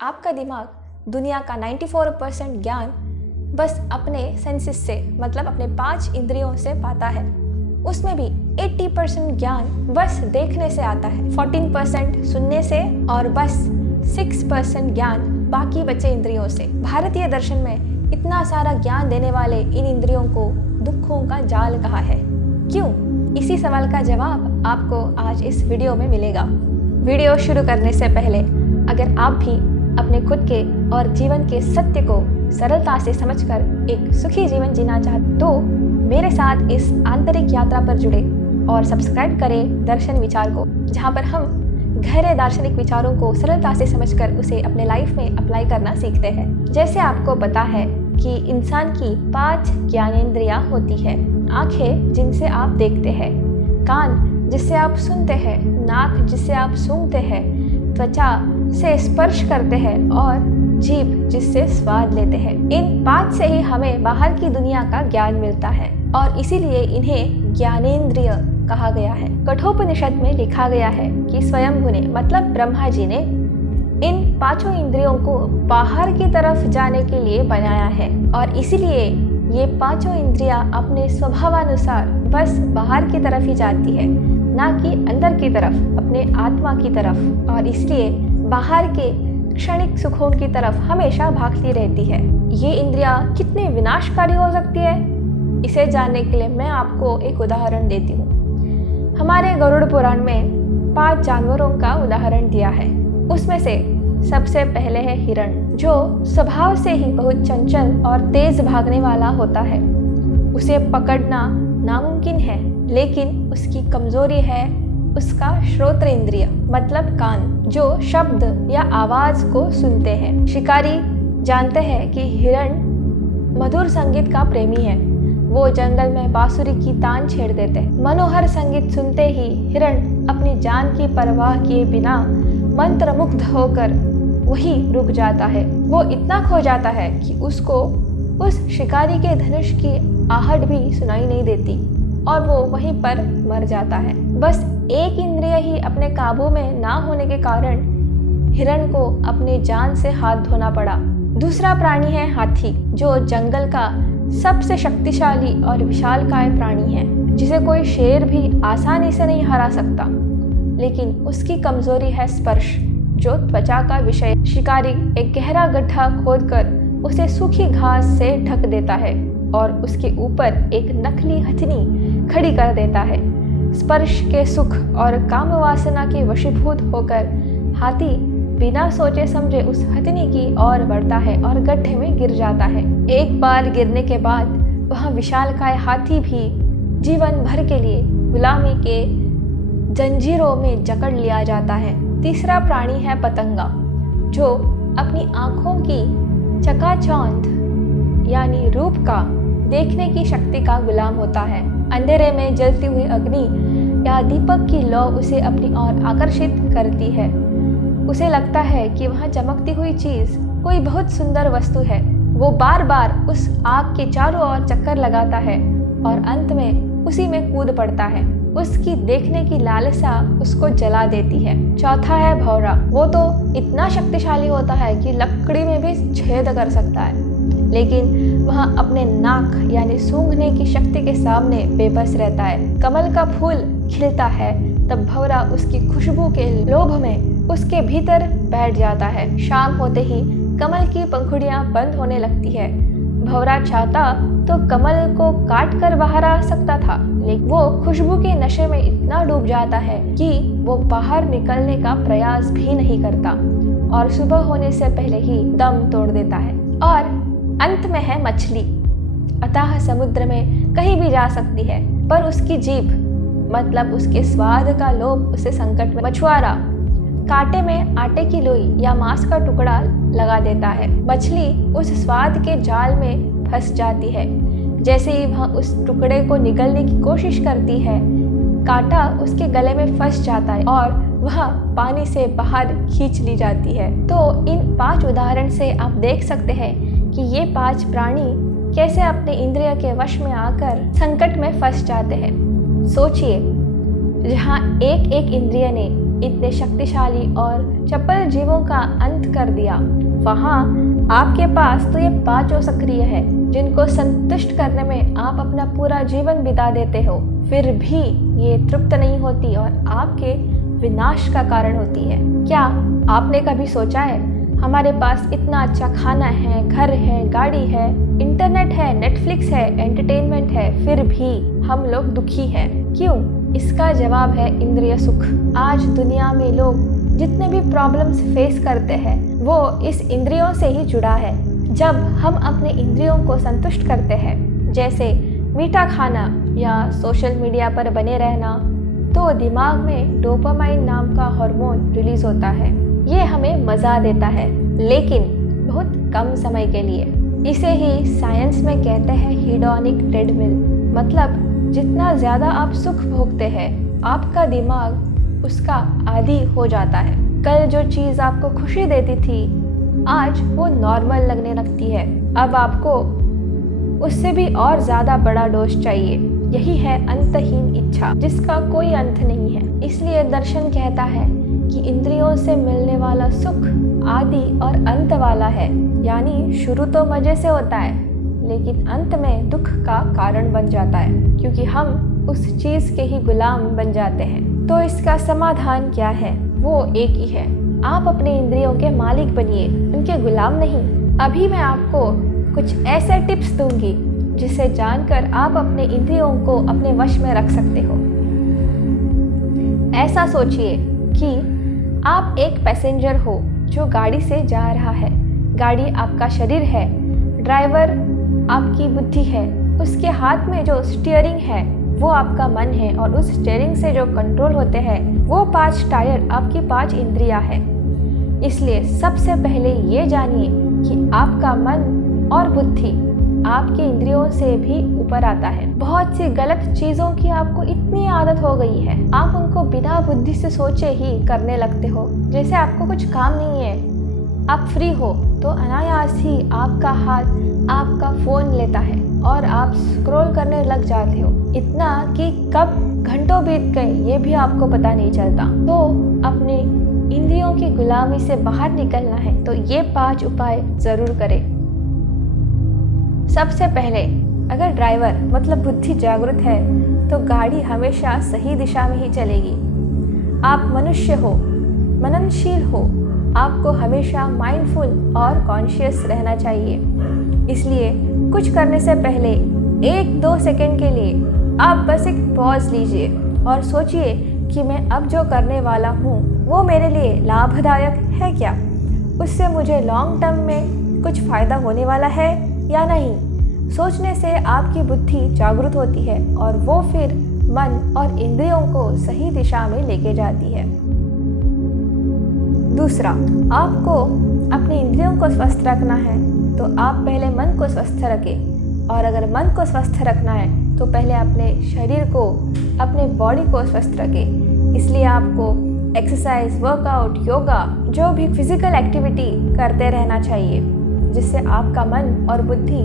आपका दिमाग दुनिया का 94% ज्ञान बस अपने सेंसेस से मतलब अपने 5 इंद्रियों से पाता है। उसमें भी 80% ज्ञान बस देखने से आता है, 14% सुनने से और बस 6% ज्ञान बाकी बचे इंद्रियों से। भारतीय दर्शन में इतना सारा ज्ञान देने वाले इन इंद्रियों को दुखों का जाल कहा है। क्यों? इसी सवाल का जवाब आपको आज इस वीडियो में मिलेगा। वीडियो शुरू करने से पहले अगर आप भी अपने खुद के और जीवन के सत्य को सरलता से समझकर एक सुखी जीवन जीना चाहते तो मेरे साथ इस आंतरिक यात्रा पर जुड़े और सब्सक्राइब करें दर्शन विचार को, जहां पर हम गहरे दार्शनिक विचारों को सरलता से समझकर उसे अपने लाइफ में अप्लाई करना सीखते हैं। जैसे आपको पता है कि इंसान की 5 ज्ञानेंद्रियां होती है। आंखें जिनसे आप देखते हैं, कान जिससे आप सुनते हैं, नाक जिससे आप सूंघते हैं, त्वचा से स्पर्श करते हैं और जीभ जिससे स्वाद लेते हैं। इन 5 से ही हमें बाहर की दुनिया का ज्ञान मिलता है और इसीलिए इन्हें ज्ञानेंद्रिय कहा गया है। कठोपनिषद में लिखा गया है कि स्वयंभू ने मतलब ब्रह्मा जी ने इन 5 इंद्रियों को बाहर की तरफ जाने के लिए बनाया है और इसीलिए ये 5 इंद्रियां अपने स्वभावानुसार बस बाहर की तरफ ही जाती है, ना कि अंदर की तरफ, अपने आत्मा की तरफ, और इसलिए बाहर के क्षणिक सुखों की तरफ हमेशा भागती रहती है। ये इंद्रियां कितनी विनाशकारी हो सकती है, इसे जानने के लिए मैं आपको एक उदाहरण देती हूँ। हमारे गरुड़ पुराण में 5 जानवरों का उदाहरण दिया है। उसमें से सबसे पहले है हिरण, जो स्वभाव से ही बहुत चंचल और तेज भागने वाला होता है। उसे पकड़ना नामुमकिन है, लेकिन उसकी कमजोरी है उसका श्रोत्र इंद्रिय मतलब कान, जो शब्द या आवाज को सुनते हैं। शिकारी जानते हैं कि हिरण मधुर संगीत का प्रेमी है। वो जंगल में बांसुरी की तान छेड़ देते हैं। मनोहर संगीत सुनते ही हिरण अपनी जान की परवाह किए बिना मंत्रमुग्ध होकर वही रुक जाता है। वो इतना खो जाता है कि उसको उस शिकारी के धनुष की आहट भी सुनाई नहीं देती और वो वहीं पर मर जाता है। बस एक इंद्रिय ही अपने काबू में ना होने के कारण हिरण को अपनी जान से हाथ धोना पड़ा। दूसरा प्राणी है हाथी, जो जंगल का सबसे शक्तिशाली और विशालकाय प्राणी है, जिसे कोई शेर भी आसानी से नहीं हरा सकता। लेकिन उसकी कमजोरी है स्पर्श, जो त्वचा का विषय। शिकारी एक गहरा गड्ढा खोदकर उसे सूखी घास से ढक देता है और उसके ऊपर एक नकली हथनी खड़ी कर देता है। स्पर्श के सुख और काम वासना के वशीभूत होकर हाथी बिना सोचे समझे उस हथनी की ओर बढ़ता है और गड्ढे में गिर जाता है। एक बार गिरने के बाद वह विशालकाय हाथी भी जीवन भर के लिए गुलामी के जंजीरों में जकड़ लिया जाता है। तीसरा प्राणी है पतंगा, जो अपनी आँखों की चकाचौंध यानी रूप का देखने की शक्ति का गुलाम होता है। अंधेरे में जलती हुई अग्नि या दीपक की लौ उसे अपनी ओर आकर्षित करती है। उसे लगता है कि वहाँ चमकती हुई चीज कोई बहुत सुंदर वस्तु है। वो बार बार उस आग के चारों ओर चक्कर लगाता है और अंत में उसी में कूद पड़ता है। उसकी देखने की लालसा उसको जला देती है। चौथा है भौरा। वो तो इतना शक्तिशाली होता है कि लकड़ी में भी छेद कर सकता है, लेकिन वह अपने नाक यानी सूंघने की शक्ति के सामने बेबस रहता है। कमल का फूल खिलता है तब भौरा उसकी खुशबू के लोभ में उसके भीतर बैठ जाता है। शाम होते ही कमल की पंखुड़ियां बंद होने लगती है। भौरा चाहता तो कमल को काट कर बाहर आ सकता था, लेकिन वो खुशबू के नशे में इतना डूब जाता है कि वो बाहर निकलने का प्रयास भी नहीं करता और सुबह होने से पहले ही दम तोड़ देता है। और अंत में है मछली। अतः समुद्र में कहीं भी जा सकती है, पर उसकी जीभ मतलब उसके स्वाद का लोभ उसे संकट में। मछुआरा कांटे में आटे की लोई या मांस का टुकड़ा लगा देता है। मछली उस स्वाद के जाल में फंस जाती है। जैसे ही वह उस टुकड़े को निगलने की कोशिश करती है, कांटा उसके गले में फंस जाता है और वह पानी से बाहर खींच ली जाती है। तो इन 5 उदाहरण से आप देख सकते हैं कि ये 5 प्राणी कैसे अपने इंद्रिय के वश में आकर संकट में फंस जाते हैं। सोचिए, जहाँ एक एक इंद्रिय ने इतने शक्तिशाली और चपल जीवों का अंत कर दिया, वहाँ आपके पास तो ये पांचों सक्रिय है जिनको संतुष्ट करने में आप अपना पूरा जीवन बिता देते हो, फिर भी ये तृप्त नहीं होती और आपके विनाश का कारण होती है। क्या आपने कभी सोचा है, हमारे पास इतना अच्छा खाना है, घर है, गाड़ी है, इंटरनेट है, नेटफ्लिक्स है, एंटरटेनमेंट है, फिर भी हम लोग दुखी हैं। क्यों? इसका जवाब है इंद्रिय सुख। आज दुनिया में लोग जितने भी प्रॉब्लम्स फेस करते हैं वो इस इंद्रियों से ही जुड़ा है। जब हम अपने इंद्रियों को संतुष्ट करते हैं, जैसे मीठा खाना या सोशल मीडिया पर बने रहना, तो दिमाग में डोपामाइन नाम का हार्मोन रिलीज होता है। ये हमें मज़ा देता है, लेकिन बहुत कम समय के लिए। इसे ही साइंस में कहते हैं हीडोनिक ट्रेडमिल। मतलब जितना ज़्यादा आप सुख भोगते हैं, आपका दिमाग उसका आदी हो जाता है। कल जो चीज़ आपको खुशी देती थी, आज वो नॉर्मल लगने लगती है। अब आपको उससे भी और ज़्यादा बड़ा डोज चाहिए। यही है अंतहीन इच्छा, जिसका कोई अंत नहीं है। इसलिए दर्शन कहता है कि इंद्रियों से मिलने वाला सुख आदि और अंत वाला है, यानी शुरू तो मज़े से होता है, लेकिन अंत में दुख का कारण बन जाता है, क्योंकि हम उस चीज़ के ही गुलाम बन जाते हैं। तो इसका समाधान क्या है? वो एक ही है, आप अपने इंद्रियों के मालिक बनिए, उनके गुलाम नहीं। अभी मैं आपको कुछ ऐसे टिप्स दूंगी जिसे जानकर आप अपने इंद्रियों को अपने वश में रख सकते हो। ऐसा सोचिए कि आप एक पैसेंजर हो जो गाड़ी से जा रहा है। गाड़ी आपका शरीर है, ड्राइवर आपकी बुद्धि है, उसके हाथ में जो स्टीयरिंग है वो आपका मन है, और उस स्टीयरिंग से जो कंट्रोल होते हैं वो 5 टायर आपकी 5 इंद्रियां हैं। इसलिए सबसे पहले ये जानिए कि आपका मन और बुद्धि आपके इंद्रियों से भी ऊपर आता है। बहुत सी गलत चीज़ों की आपको इतनी आदत हो गई है, आप उनको बिना बुद्धि से सोचे ही करने लगते हो। जैसे आपको कुछ काम नहीं है, आप फ्री हो तो अनायास ही आपका हाथ आपका फ़ोन लेता है और आप स्क्रॉल करने लग जाते हो, इतना कि कब घंटों बीत गए ये भी आपको पता नहीं चलता। तो अपने इंद्रियों की गुलामी से बाहर निकलना है तो ये 5 उपाय ज़रूर करें। सबसे पहले, अगर ड्राइवर मतलब बुद्धि जागृत है तो गाड़ी हमेशा सही दिशा में ही चलेगी। आप मनुष्य हो, मननशील हो, आपको हमेशा माइंडफुल और कॉन्शियस रहना चाहिए। इसलिए कुछ करने से पहले 1-2 सेकंड के लिए आप बस एक पॉज लीजिए और सोचिए कि मैं अब जो करने वाला हूँ वो मेरे लिए लाभदायक है क्या? उससे मुझे लॉन्ग टर्म में कुछ फ़ायदा होने वाला है या नहीं? सोचने से आपकी बुद्धि जागृत होती है और वो फिर मन और इंद्रियों को सही दिशा में लेके जाती है। दूसरा, आपको अपने इंद्रियों को स्वस्थ रखना है तो आप पहले मन को स्वस्थ रखें, और अगर मन को स्वस्थ रखना है तो पहले अपने शरीर को, अपने बॉडी को स्वस्थ रखें। इसलिए आपको एक्सरसाइज, वर्कआउट, योगा, जो भी फिजिकल एक्टिविटी करते रहना चाहिए, जिससे आपका मन और बुद्धि,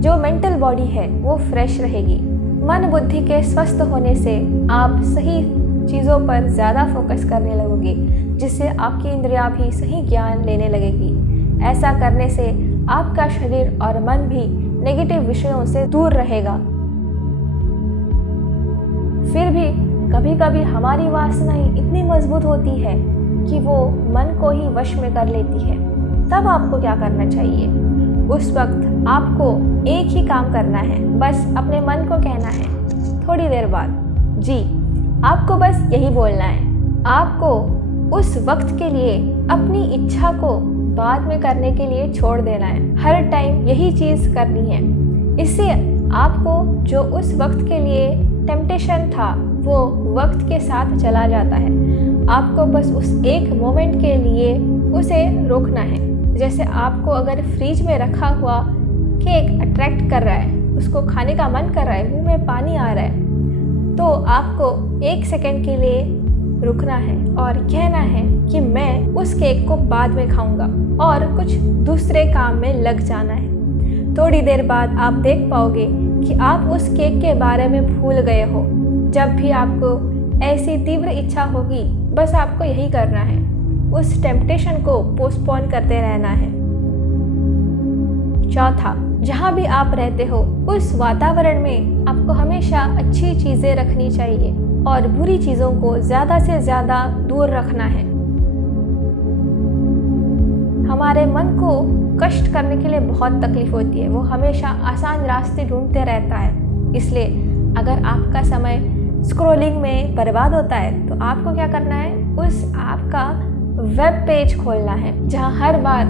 जो मेंटल बॉडी है वो फ्रेश रहेगी। मन बुद्धि के स्वस्थ होने से आप सही चीज़ों पर ज़्यादा फोकस करने लगोगे, जिससे आपकी इंद्रियां भी सही ज्ञान लेने लगेगी। ऐसा करने से आपका शरीर और मन भी नेगेटिव विषयों से दूर रहेगा। फिर भी कभी कभी हमारी वासनाएं इतनी मजबूत होती है कि वो मन को ही वश में कर लेती है। तब आपको क्या करना चाहिए? उस वक्त आपको एक ही काम करना है, बस अपने मन को कहना है थोड़ी देर बाद जी। आपको बस यही बोलना है। आपको उस वक्त के लिए अपनी इच्छा को बाद में करने के लिए छोड़ देना है। हर टाइम यही चीज़ करनी है। इससे आपको जो उस वक्त के लिए टेम्पटेशन था वो वक्त के साथ चला जाता है। आपको बस उस एक मोमेंट के लिए उसे रोकना है। जैसे आपको अगर फ्रिज में रखा हुआ केक अट्रैक्ट कर रहा है, उसको खाने का मन कर रहा है, मुंह में पानी आ रहा है, तो आपको 1 सेकंड के लिए रुकना है और कहना है कि मैं उस केक को बाद में खाऊंगा, और कुछ दूसरे काम में लग जाना है। थोड़ी देर बाद आप देख पाओगे कि आप उस केक के बारे में भूल गए हो। जब भी आपको ऐसी तीव्र इच्छा होगी, बस आपको यही करना है, उस टेम्पटेशन को पोस्टपोन करते रहना है। चौथा, जहाँ भी आप रहते हो उस वातावरण में आपको हमेशा अच्छी चीज़ें रखनी चाहिए और बुरी चीज़ों को ज़्यादा से ज़्यादा दूर रखना है। हमारे मन को कष्ट करने के लिए बहुत तकलीफ होती है, वो हमेशा आसान रास्ते ढूंढते रहता है। इसलिए अगर आपका समय स्क्रॉलिंग में बर्बाद होता है तो आपको क्या करना है, उस ऐप का वेब पेज खोलना है जहां हर बार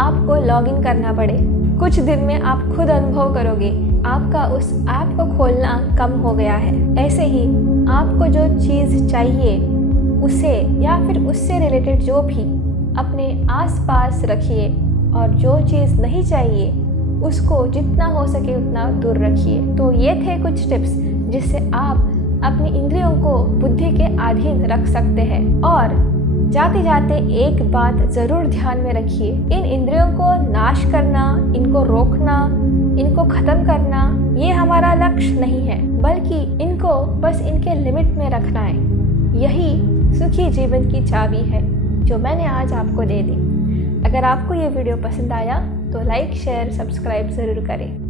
आपको लॉगिन करना पड़े। कुछ दिन में आप खुद अनुभव करोगे आपका उस ऐप को खोलना कम हो गया है। ऐसे ही आपको जो चीज़ चाहिए उसे या फिर उससे रिलेटेड जो भी अपने आसपास रखिए और जो चीज़ नहीं चाहिए उसको जितना हो सके उतना दूर रखिए। तो ये थे कुछ टिप्स जिससे आप अपनी इंद्रियों को बुद्धि के अधीन रख सकते हैं। और जाते जाते एक बात ज़रूर ध्यान में रखिए, इन इंद्रियों को नाश करना, इनको रोकना, इनको ख़त्म करना ये हमारा लक्ष्य नहीं है, बल्कि इनको बस इनके लिमिट में रखना है। यही सुखी जीवन की चाबी है जो मैंने आज आपको दे दी। अगर आपको ये वीडियो पसंद आया तो लाइक, शेयर, सब्सक्राइब ज़रूर करें।